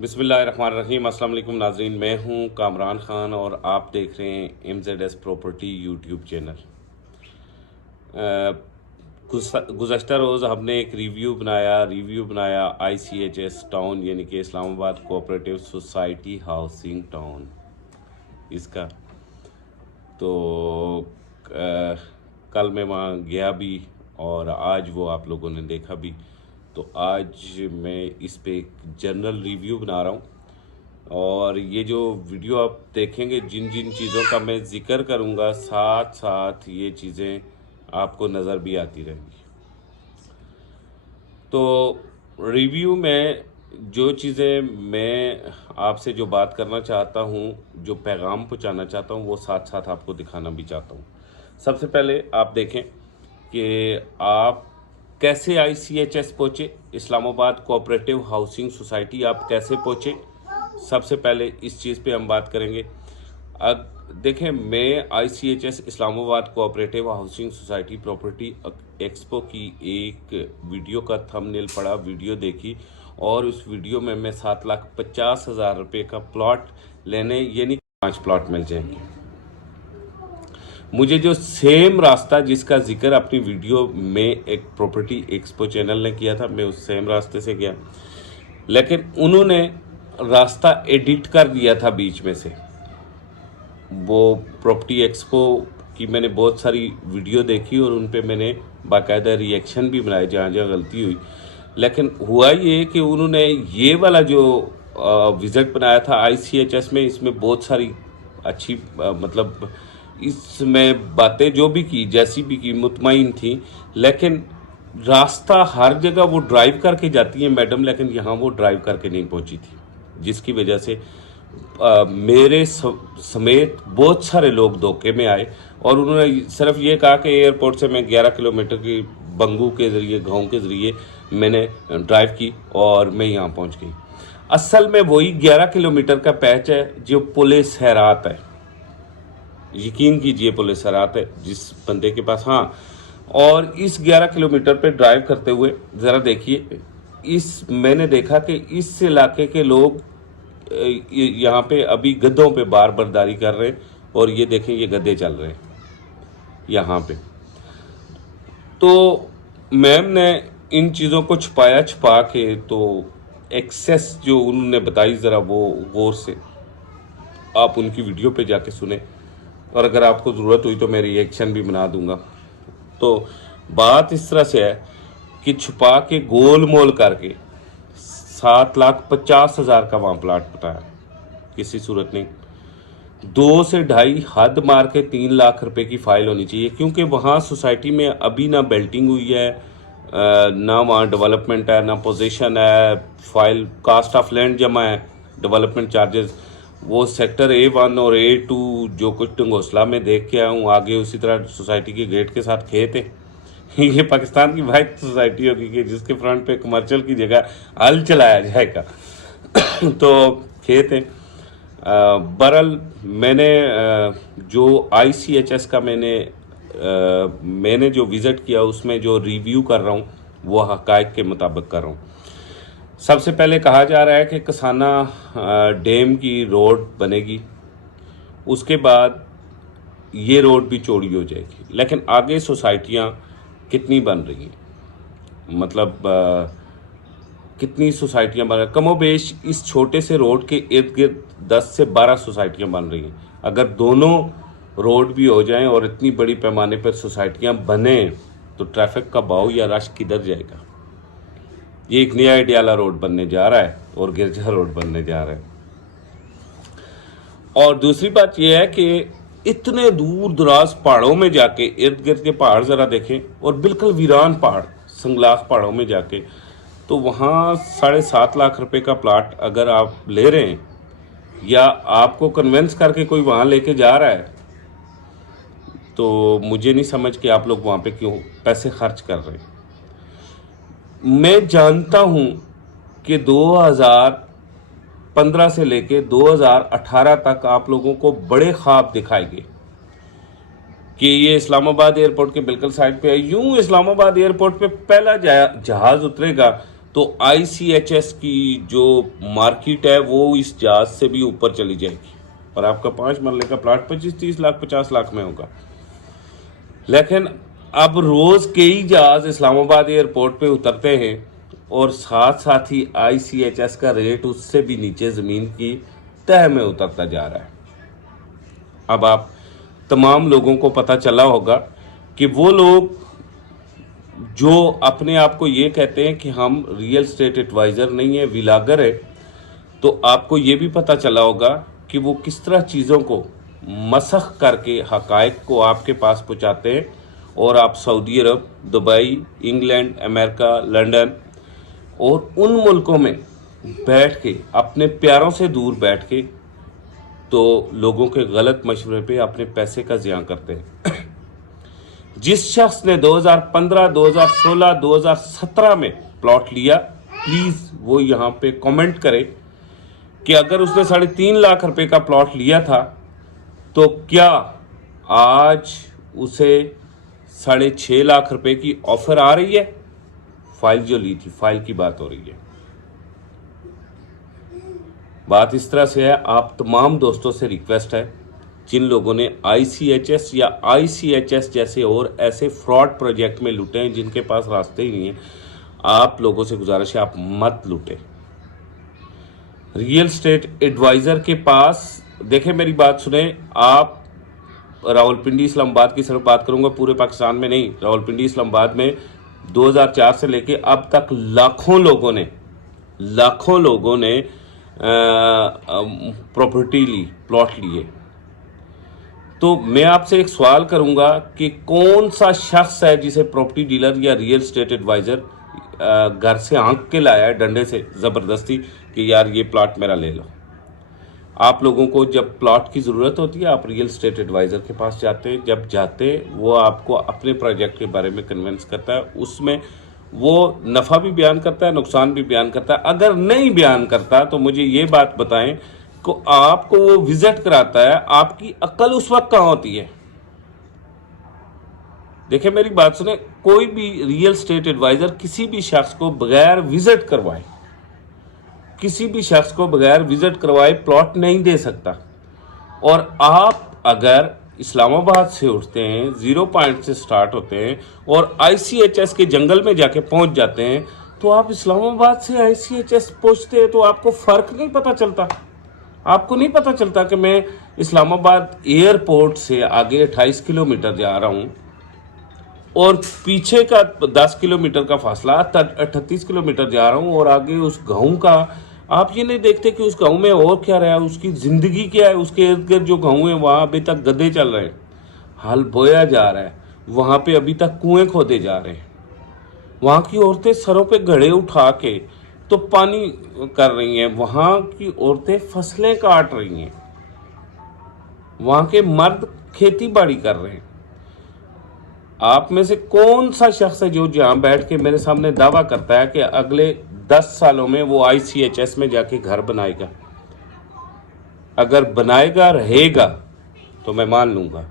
बिस्मिल्लाहिर्रहमानिर्रहीम। अस्सलाम वालेकुम नाज़रीन, मैं हूं कामरान ख़ान और आप देख रहे हैं MZS प्रॉपर्टी यूट्यूब चैनल। गुज़श्ता रोज़ हमने एक रिव्यू बनाया ICHS टाउन यानी कि Islamabad cooperative society housing town इसका। तो कल मैं वहाँ गया भी और आज वो आप लोगों ने देखा भी। तो आज मैं इस पे एक जनरल रिव्यू बना रहा हूँ और ये जो वीडियो आप देखेंगे, जिन जिन चीज़ों का मैं ज़िक्र करूँगा, साथ साथ ये चीज़ें आपको नज़र भी आती रहेंगी। तो रिव्यू में जो चीज़ें मैं आपसे जो बात करना चाहता हूँ, जो पैगाम पहुँचाना चाहता हूँ, वो साथ साथ आपको दिखाना भी चाहता हूँ। सबसे पहले आप देखें कि आप कैसे ICHS पहुँचे, इस्लामाबाद कोऑपरेटिव हाउसिंग सोसाइटी आप कैसे पहुँचे। सबसे पहले इस चीज़ पे हम बात करेंगे। अब देखें, मैं ICHS Islamabad cooperative housing society property expo की एक वीडियो का थंबनेल पढ़ा, वीडियो देखी और उस वीडियो में मैं 7,50,000 रुपये का प्लॉट लेने, यानी 5 प्लॉट मिल जाएंगे। मुझे जो सेम रास्ता जिसका जिक्र अपनी वीडियो में एक प्रॉपर्टी एक्सपो चैनल ने किया था, मैं उस सेम रास्ते से गया, लेकिन उन्होंने रास्ता एडिट कर दिया था बीच में से। वो प्रॉपर्टी एक्सपो की मैंने बहुत सारी वीडियो देखी और उन पे मैंने बाकायदा रिएक्शन भी बनाए जहाँ जहाँ गलती हुई। लेकिन हुआ ये कि उन्होंने ये वाला जो विज़िट बनाया था ICHS में, इसमें बहुत सारी अच्छी मतलब इसमें बातें जो भी की, जैसी भी की, मुतमईन थी, लेकिन रास्ता हर जगह वो ड्राइव करके जाती है मैडम, लेकिन यहाँ वो ड्राइव करके नहीं पहुँची थी, जिसकी वजह से मेरे समेत बहुत सारे लोग धोखे में आए। और उन्होंने सिर्फ ये कहा कि एयरपोर्ट से मैं 11 किलोमीटर की बंगू के ज़रिए, गाँव के ज़रिए मैंने ड्राइव की और मैं यहाँ पहुँच गई। असल में वही 11 किलोमीटर का पैच है जो पुलिस हैरात है, यकीन कीजिए पुलिस हैरात है जिस बंदे के पास। हाँ, और इस 11 किलोमीटर पे ड्राइव करते हुए ज़रा देखिए, मैंने देखा कि इस इलाके के लोग यहाँ पे अभी गद्दों पे बार बर्दारी कर रहे हैं और ये देखें, ये गद्दे चल रहे हैं यहाँ पे। तो मैम ने इन चीज़ों को छुपा के, तो एक्सेस जो उन्होंने बताई, ज़रा वो गौर से आप उनकी वीडियो पे जाके सुने और अगर आपको ज़रूरत हुई तो मैं रिएक्शन भी बना दूंगा। तो बात इस तरह से है कि छुपा के गोल मोल करके 7,50,000 का वहाँ प्लाट बताया, किसी सूरत नहीं। 2 से 2.5 हद मार के 3 लाख रुपए की फाइल होनी चाहिए, क्योंकि वहाँ सोसाइटी में अभी ना बेल्टिंग हुई है, ना वहाँ डेवलपमेंट है, ना पोजीशन है, फाइल कास्ट ऑफ लैंड जमा है, डेवलपमेंट चार्जेस वो सेक्टर A1 और A2 जो कुछ टंगोसला में देख के आया हूँ, आगे उसी तरह सोसाइटी के गेट के साथ खेत है। ये पाकिस्तान की वाहिद सोसाइटी होगी कि जिसके फ्रंट पे कमर्शियल की जगह हल चलाया जाएगा। तो खेत है। बहरहाल मैंने जो ICHS का मैंने जो विज़िट किया, उसमें जो रिव्यू कर रहा हूँ वो हक़ाइक़ के मुताबिक कर रहा हूँ। सबसे पहले कहा जा रहा है कि कसाना डैम की रोड बनेगी, उसके बाद ये रोड भी चौड़ी हो जाएगी, लेकिन आगे सोसाइटियाँ कितनी बन रही हैं, मतलब कितनी सोसाइटियाँ बन रही हैं, कमोबेश इस छोटे से रोड के इर्द गिर्द 10 से 12 सोसाइटियाँ बन रही हैं। अगर दोनों रोड भी हो जाएं और इतनी बड़ी पैमाने पर सोसाइटियाँ बने तो ट्रैफिक का बहाव या रश किधर जाएगा। ये एक नया अडियाला रोड बनने जा रहा है और गिरजा रोड बनने जा रहा है। और दूसरी बात यह है कि इतने दूर दराज पहाड़ों में जाके, इर्द गिर्द के पहाड़ ज़रा देखें और बिल्कुल वीरान पहाड़, संगलाख पहाड़ों में जाके, तो वहाँ 7.5 लाख रुपए का प्लाट अगर आप ले रहे हैं या आपको कन्विंस करके कोई वहाँ लेके जा रहा है, तो मुझे नहीं समझ कि आप लोग वहाँ पे क्यों पैसे खर्च कर रहे हैं। मैं जानता हूँ कि 2015 से लेके 2018 तक आप लोगों को बड़े ख्वाब दिखाए गए कि ये इस्लामाबाद एयरपोर्ट के बिल्कुल साइड पे है। यूं इस्लामाबाद एयरपोर्ट पे पहला जहाज़ उतरेगा तो ICHS की जो मार्केट है वो इस जहाज से भी ऊपर चली जाएगी और आपका 5 मरले का प्लाट 25-30 लाख 50 लाख में होगा। लेकिन अब रोज कई जहाज इस्लामाबाद एयरपोर्ट पे उतरते हैं और साथ साथ ही ICHS का रेट उससे भी नीचे ज़मीन की तह में उतरता जा रहा है। अब आप तमाम लोगों को पता चला होगा कि वो लोग जो अपने आप को ये कहते हैं कि हम रियल स्टेट एडवाइज़र नहीं है, विलागर है, तो आपको ये भी पता चला होगा कि वो किस तरह चीज़ों को मसख करके हक़ाइक़ को आपके पास पहुँचाते हैं और आप सऊदी अरब, दुबई, इंग्लैंड, अमेरिका, लंदन और उन मुल्कों में बैठ के अपने प्यारों से दूर बैठ के तो लोगों के गलत मशवरे पे अपने पैसे का ज़िया करते हैं। जिस शख्स ने 2015, 2016, 2017 में प्लॉट लिया, प्लीज़ वो यहाँ पे कमेंट करे कि अगर उसने 3.5 लाख रुपए का प्लॉट लिया था तो क्या आज उसे 6.5 लाख रुपए की ऑफर आ रही है? फाइल जो ली थी, फाइल की बात हो रही है। बात इस तरह से है, आप तमाम दोस्तों से रिक्वेस्ट है जिन लोगों ने ICHS या ICHS जैसे और ऐसे फ्रॉड प्रोजेक्ट में लुटे हैं जिनके पास रास्ते ही नहीं है, आप लोगों से गुजारिश है आप मत लुटे। रियल स्टेट एडवाइज़र के पास देखें, मेरी बात सुने, आप रावलपिंडी इस्लामाबाद की सिर्फ बात करूंगा, पूरे पाकिस्तान में नहीं, रावलपिंडी इस्लामाबाद में 2004 से लेके अब तक लाखों लोगों ने प्रॉपर्टी ली, प्लॉट लिए। तो मैं आपसे एक सवाल करूंगा कि कौन सा शख्स है जिसे प्रॉपर्टी डीलर या रियल स्टेट एडवाइज़र घर से हाँक के लाया है डंडे से ज़बरदस्ती कि यार ये प्लॉट मेरा ले लो। आप लोगों को जब प्लॉट की ज़रूरत होती है आप रियल स्टेट एडवाइज़र के पास जाते हैं, जब जाते वो आपको अपने प्रोजेक्ट के बारे में कन्विंस करता है, उसमें वो नफ़ा भी बयान करता है, नुकसान भी बयान करता है। अगर नहीं बयान करता तो मुझे ये बात बताएं कि आपको वो विज़िट कराता है, आपकी अक्ल उस वक्त कहाँ होती है? देखिए मेरी बात सुने, कोई भी रियल स्टेट एडवाइज़र किसी भी शख्स को बगैर विज़िट करवाए, किसी भी शख्स को बगैर विज़िट करवाए प्लॉट नहीं दे सकता। और आप अगर इस्लामाबाद से उठते हैं, 0 पॉइंट से स्टार्ट होते हैं और ICHS के जंगल में जाके पहुंच जाते हैं, तो आप इस्लामाबाद से ICHS पहुंचते हैं तो आपको फ़र्क नहीं पता चलता। आपको नहीं पता चलता कि मैं इस्लामाबाद एयरपोर्ट से आगे 28 किलोमीटर जा रहा हूं और पीछे का 10 किलोमीटर का फासला 38 किलोमीटर जा रहा हूं और आगे उस गाँव का आप ये नहीं देखते कि उस गांव में और क्या रहा है, उसकी ज़िंदगी क्या है, उसके इर्द गिर्द जो गाँव है वहाँ अभी तक गड्ढे चल रहे हैं, हल बोया जा रहा है, वहाँ पे अभी तक कुएं खोदे जा रहे हैं, वहाँ की औरतें सरों पे घड़े उठा के तो पानी कर रही हैं, वहाँ की औरतें फसलें काट रही हैं, वहाँ के मर्द खेती बाड़ी कर रहे हैं। आप में से कौन सा शख्स है जो जहाँ बैठ के मेरे सामने दावा करता है कि अगले 10 सालों में वो ICHS में जाके घर बनाएगा? अगर बनाएगा रहेगा तो मैं मान लूँगा।